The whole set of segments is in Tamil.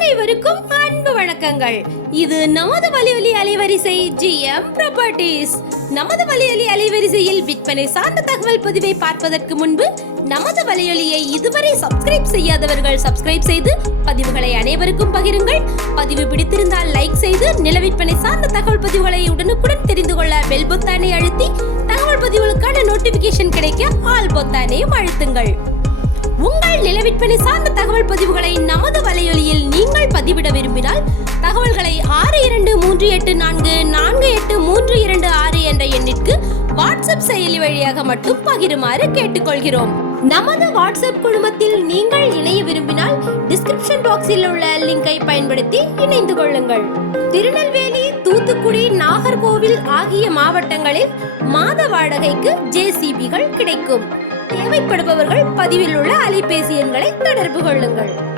அனைவருக்கும் அன்பு வணக்கங்கள். இது நமது வலியொலி அலைவரிசை ஜிஎம் ப்ராப்பர்ட்டிஸ் நமது வலியொலி அலைவரிசையில் விற்பனை சார்ந்த தகவல் பதிவை பார்ப்பதற்கு முன்பு நமது வலையொலியை இதுவரை சப்ஸ்கிரைப் செய்யாதவர்கள் சப்ஸ்கிரைப் செய்து பதிவுகளை அனைவருக்கும் பகிருங்கள். பதிவு பிடித்திருந்தால் லைக் செய்து நில விற்பனை சார்ந்த தகவல் பதிவுகளை உடனுக்குடன் தெரிந்து கொள்ள பெல் பொத்தானை அழுத்தி தகவல் பதிவுகளுக்கான நோட்டிபிகேஷன் கிடைக்க ஆல் பொத்தானையும் அழுத்துங்கள். உங்கள் நில விற்பனை சார்ந்த தகவல் பதிவுகளை நமது பதிவிட விரும்பினால் தகவல்களை ஆறு இரண்டு மூன்று எட்டு நான்கு நான்கு எட்டு மூன்று இரண்டு ஆறு என்ற எண்ணிற்கு வாட்ஸ்அப் செயலி வழியாக மட்டும் பகிருமாறு கேட்டுக்கொள்கிறோம். நமது வாட்ஸ்அப் குழுமத்தில் நீங்கள் இணைய விரும்பினால் டிஸ்கிரிப்ஷன் பாக்ஸில் உள்ள லிங்கை பயன்படுத்தி இணைந்து கொள்ளுங்கள். திருநெல்வேலி தூத்துக்குடி நாகர்கோவில் ஆகிய மாவட்டங்களில் மாத வாடகைக்கு ஜேசிபிகள் கிடைக்கும். தேவைப்படுபவர்கள் பதிவில் உள்ள அலைபேசி எண்களை தொடர்பு கொள்ளுங்கள்.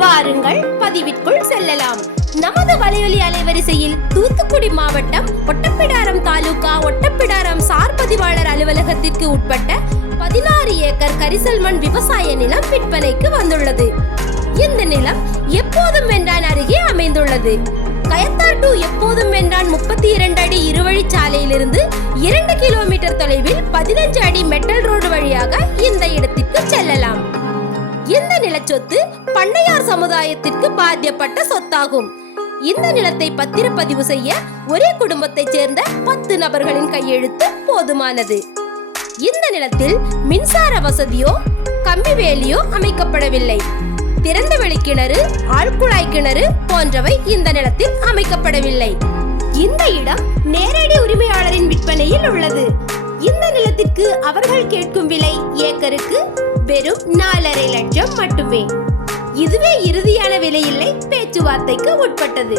வாருங்கள் பதிவிற்குள் செல்லலாம். நமது வலையொலி அலைவரிசையில் தூத்துக்குடி மாவட்டம் ஒட்டப்பிடாரம் தாலுகா ஒட்டப்பிடாரம் சார் பதிவாளர் அலுவலகத்திற்கு உட்பட்ட பதினாறு ஏக்கர் கரிசல் மண் விவசாய நிலம் விற்பனைக்கு வந்துள்ளது. இந்த நிலம் எப்போதும் வென்றான் அருகே அமைந்துள்ளது. கயத்தார் டு எப்போதும் வென்றான் முப்பத்தி இரண்டு அடி இருவழிச்சாலையிலிருந்து இரண்டு கிலோமீட்டர் தொலைவில் பதினஞ்சு அடி மெட்டல் சொத்து பண்ணையார் சமுதாயத்திற்கு பாத்தியப்பட்ட சொத்தாகும். இந்த நிலத்தை பத்திரப்பதிவு செய்ய ஒரே குடும்பத்தைச் சேர்ந்த பத்து நபர்களின் கையெழுத்து போதுமானது. இந்த நிலத்தில் மின்சார வசதியோ கம்பி வேலியோ அமைக்கப்படவில்லை. திறந்த வெளி கிணறு ஆழ்குழாய் கிணறு போன்றவை இந்த நிலத்தில் அமைக்கப்படவில்லை. இந்த இடம் நேரடி உரிமையாளரின் விற்பனையில் உள்ளது. இந்த நிலத்திற்கு அவர்கள் கேட்கும் விலை ஏக்கருக்கு வெறும் நாலரை லட்சம் கொடுப்பேன் இதுவே இறுதியான விலையில்லை பேச்சுவார்த்தைக்கு உட்பட்டது.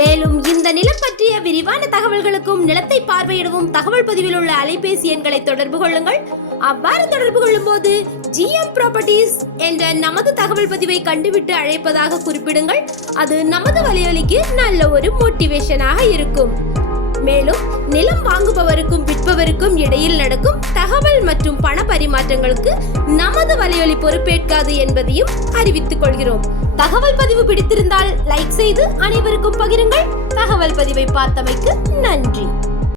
மேலும் இந்த நிலம் பற்றிய விரிவான தகவல்களுக்கும் நிலத்தை பார்வையிடவும் தகவல் பதிவில் உள்ள அலைபேசி எண்களை தொடர்பு கொள்ளுங்கள். அவ்வாறு தொடர்பு கொள்ளும் போது ஜிஎம் ப்ராப்பர்ட்டிஸ் என்ற நமது தகவல் பதிவை கண்டுவிட்டு அழைப்பதாக குறிப்பிடுங்கள். அது நமது வலையொலிக்கு நல்ல ஒரு மோட்டிவேஷனாக இருக்கும். மேலும் நிலம் வாங்குபவருக்கும் விற்பவருக்கும் இடையில் நடக்கும் தகவல் மற்றும் பண பரிமாற்றங்களுக்கு நமது வலையொலி பொறுப்பேற்காது என்பதையும் அறிவித்துக் கொள்கிறோம். தகவல் பதிவு பிடித்திருந்தால் லைக் செய்து அனைவருக்கும் பகிருங்கள். தகவல் பதிவை பார்த்தமைக்கு நன்றி.